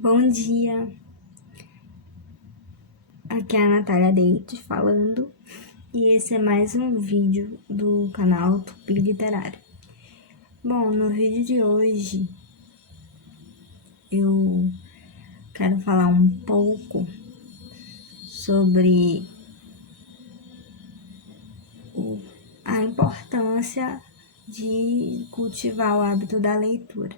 Bom dia, aqui é a Natália Deite falando e esse é mais um vídeo do canal Tupi Literário. Bom, no vídeo de hoje eu quero falar um pouco sobre a importância de cultivar o hábito da leitura.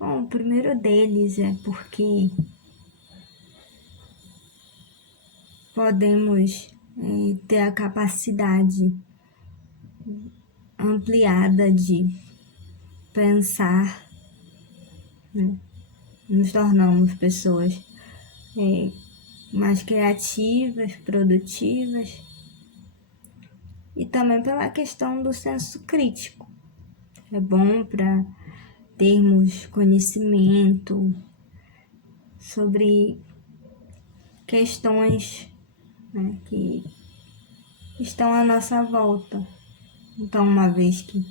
Bom, o primeiro deles é porque podemos ter a capacidade ampliada de pensar, né? Nos tornamos pessoas mais criativas, produtivas, e também pela questão do senso crítico. É bom para termos conhecimento sobre questões, né, que estão à nossa volta. Então, uma vez que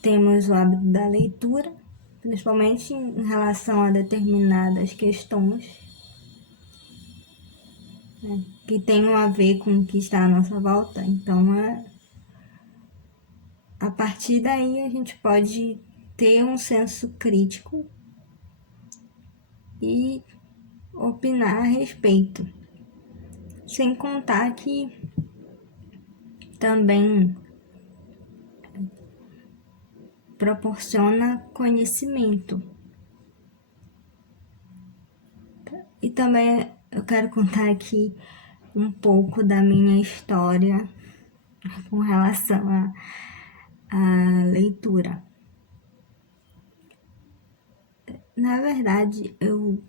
temos o hábito da leitura, principalmente em relação a determinadas questões, né, que tenham a ver com o que está à nossa volta, então a partir daí a gente pode ter um senso crítico e opinar a respeito. Sem contar que também proporciona conhecimento. E também eu quero contar aqui um pouco da minha história com relação à leitura. Na verdade, eu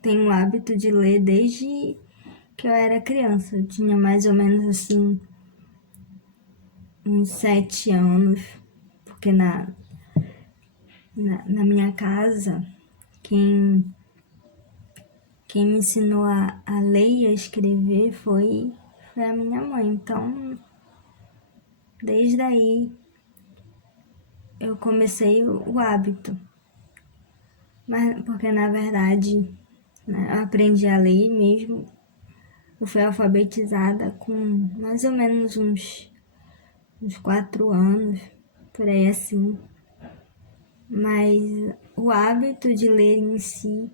tenho o hábito de ler desde que eu era criança. Eu tinha mais ou menos assim uns 7 anos, porque na minha casa, quem me ensinou a ler e a escrever foi a minha mãe. Então, desde aí, eu comecei o hábito. Mas, porque, na verdade, né, eu aprendi a ler mesmo. Eu fui alfabetizada com mais ou menos uns 4 anos, por aí assim. Mas o hábito de ler em si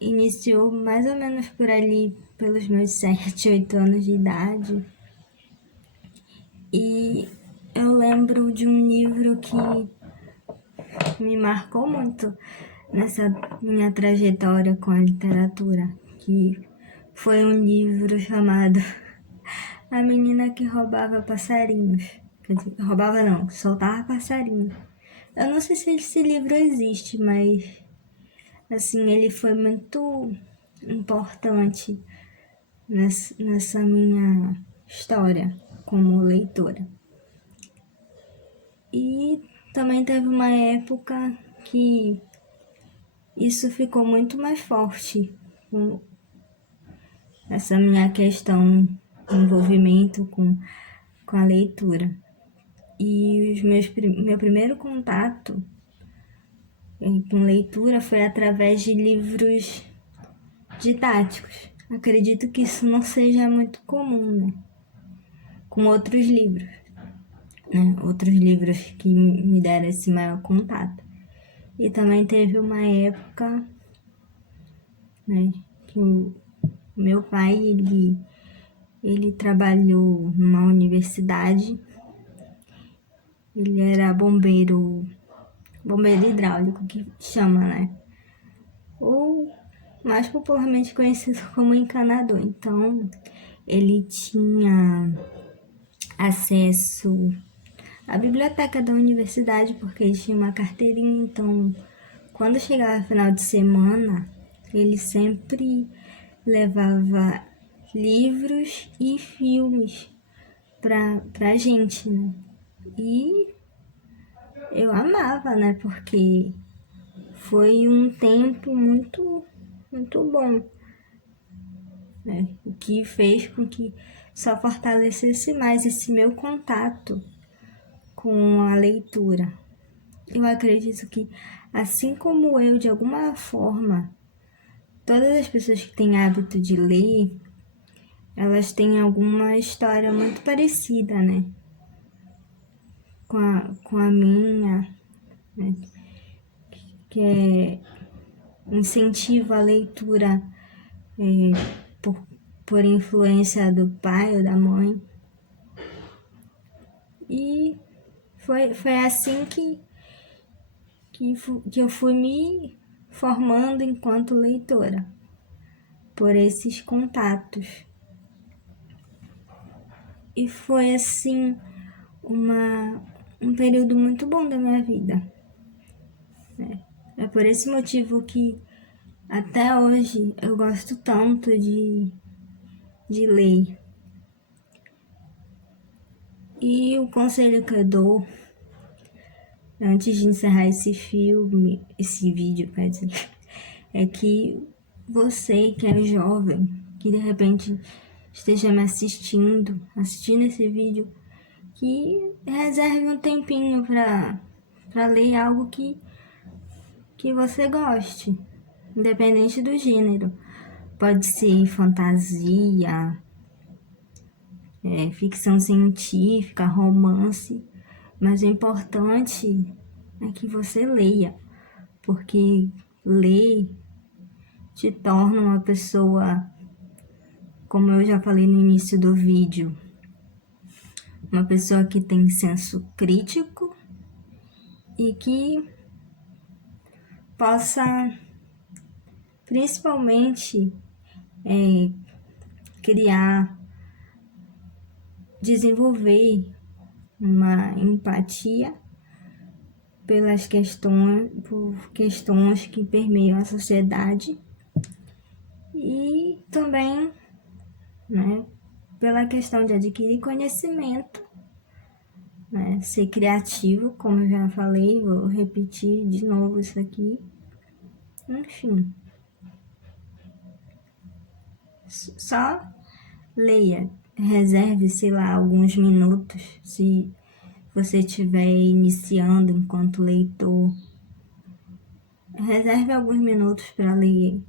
iniciou mais ou menos por ali, pelos meus 7, 8 anos de idade. E eu lembro de um livro que me marcou muito nessa minha trajetória com a literatura, que foi um livro chamado A Menina que Roubava Passarinhos. Quer dizer, roubava não, soltava passarinhos. Eu não sei se esse livro existe, mas assim, ele foi muito importante nessa minha história como leitora. E também teve uma época que isso ficou muito mais forte, com essa minha questão de envolvimento com a leitura. E meu primeiro contato com leitura foi através de livros didáticos. Acredito que isso não seja muito comum, né? Com outros livros, né? Outros livros que me deram esse maior contato. E também teve uma época, né, que o meu pai, ele trabalhou numa universidade. Ele era bombeiro hidráulico, que chama, né? Ou mais popularmente conhecido como encanador. Então, ele tinha acesso à biblioteca da universidade, porque ele tinha uma carteirinha. Então, quando chegava final de semana, ele sempre levava livros e filmes pra gente, né? E eu amava, né? Porque foi um tempo muito, muito bom, né? O que fez com que só fortalecesse mais esse meu contato com a leitura. eu acredito que, assim como eu, de alguma forma, todas as pessoas que têm hábito de ler, elas têm alguma história muito parecida, né? Com a minha, né? Que é incentivo à leitura por influência do pai ou da mãe. E foi assim que eu fui me formando enquanto leitora, por esses contatos. E foi assim um período muito bom da minha vida. É por esse motivo que até hoje eu gosto tanto de ler. E o conselho que eu dou, antes de encerrar esse vídeo, quer dizer, é que você que é jovem, que de repente esteja me assistindo esse vídeo, que reserve um tempinho para ler algo que você goste, independente do gênero. Pode ser fantasia, ficção científica, romance, mas o importante é que você leia, porque ler te torna uma pessoa, como eu já falei no início do vídeo, uma pessoa que tem senso crítico e que possa principalmente criar, desenvolver uma empatia por questões que permeiam a sociedade e também, né, pela questão de adquirir conhecimento, né, ser criativo, como eu já falei, vou repetir de novo isso aqui. Enfim, só leia, reserve, sei lá, alguns minutos, se você estiver iniciando enquanto leitor, reserve alguns minutos para ler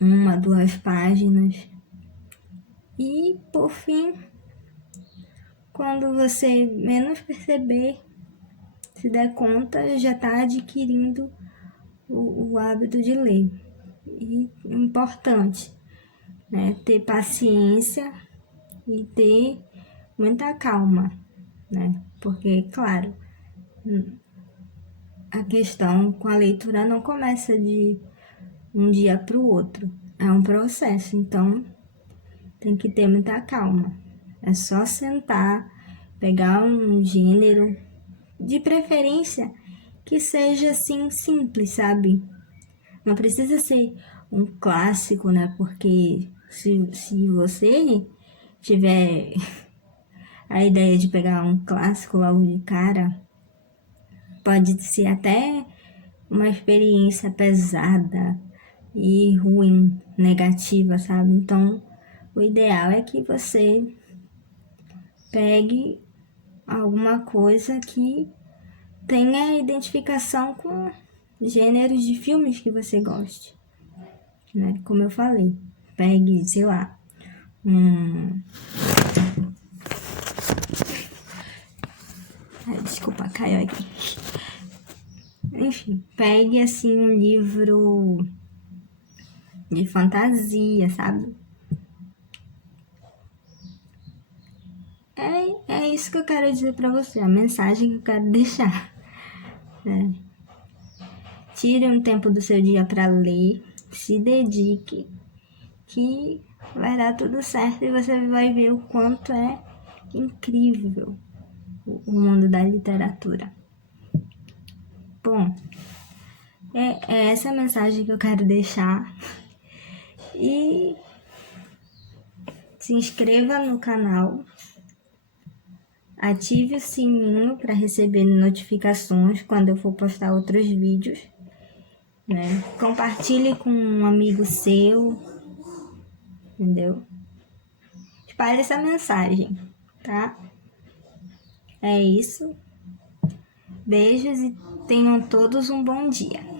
1, 2 páginas. E, por fim, quando você menos perceber, se der conta, já está adquirindo o hábito de ler. E importante, né, ter paciência e ter muita calma, né? Porque, claro, a questão com a leitura não começa de um dia para o outro. É um processo, então tem que ter muita calma. É só sentar, pegar um gênero, de preferência que seja assim simples, sabe? Não precisa ser um clássico, né? Porque se você tiver a ideia de pegar um clássico logo de cara, pode ser até uma experiência pesada e ruim, negativa, sabe? Então, o ideal é que você pegue alguma coisa que tenha identificação com gêneros de filmes que você goste, né? Como eu falei, pegue, sei lá, desculpa, caiu aqui. Enfim, pegue assim um livro de fantasia, sabe? É isso que eu quero dizer pra você, a mensagem que eu quero deixar. Tire um tempo do seu dia para ler, se dedique, que vai dar tudo certo e você vai ver o quanto é incrível o mundo da literatura. Bom, é essa a mensagem que eu quero deixar. E se inscreva no canal, ative o sininho para receber notificações quando eu for postar outros vídeos, né? Compartilhe com um amigo seu, entendeu? Espalhe essa mensagem, tá? É isso. Beijos e tenham todos um bom dia.